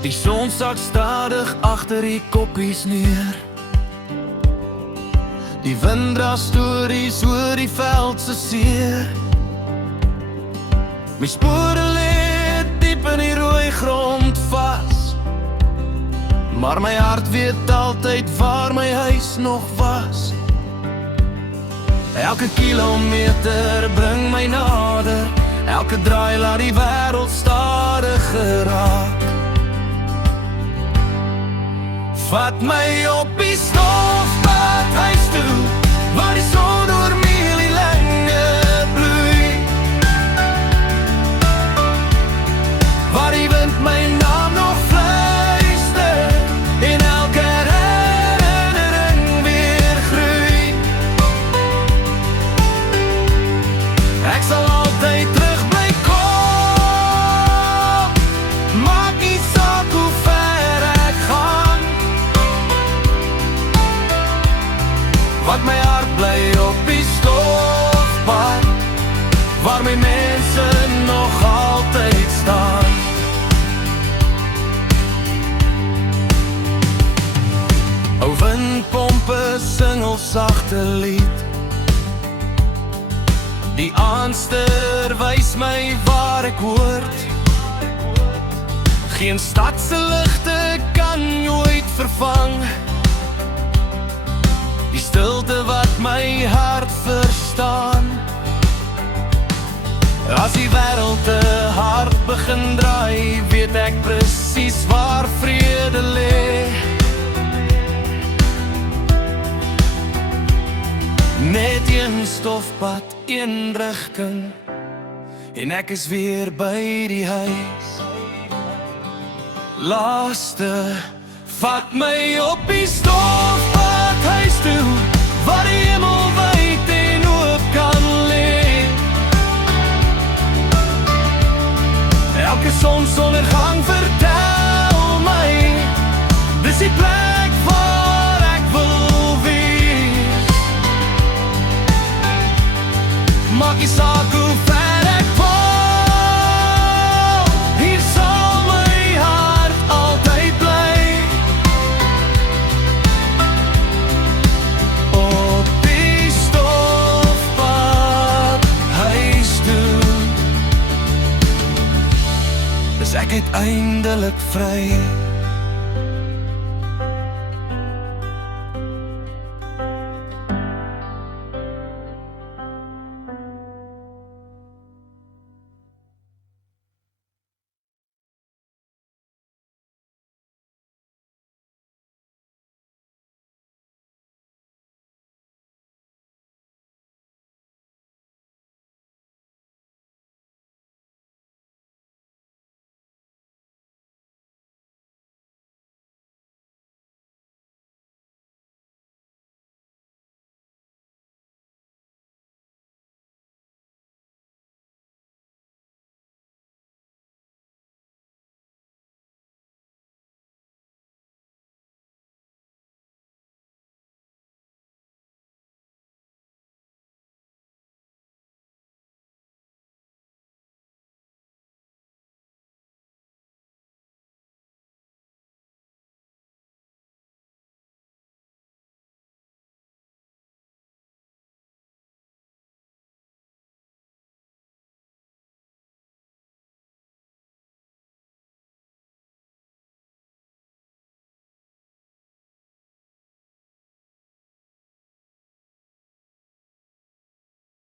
Die son sak stadig agter die koppies neer. Die wind dra stories oor die veld se seer. My spore lê diep in die rooi grond vas, maar my hart weet altyd waar my huis nog was. Elke kilometer bring my nader, elke draai laat die wêreld stadiger raak. Vat my op die stofpad huis toe, waar die son oor mielielenge bloei, waar die wind my naam nog fluister en elke herinnering weer groei. Ek sal altyd terug bly kom, maak nie saak hoe ver ek gaan. Wat my hart bly op die stofpad, waar my mense nog altyd staan. O windpompe sing ons sagte lied, die aanster wys my waar ek hoort. Geen stadse ligte kan ooit vervang die stilte wat my hart verstaan. As die wêreld te hard begin draai, weet ek presies waar vrede lê. Net een stofpad, een rigting, en ek is weer by die huis. Laaste, vat my op die stofpad huis toe, waar die hemel wyd en oop kan lê. Elke sonsondergang vertel my, dis die plek waar ek wil wees. Maak nie saak hoe ver ek val, hier sal my hart altyd bly. Op die stofpad huis toe, is ek uiteindelik vry.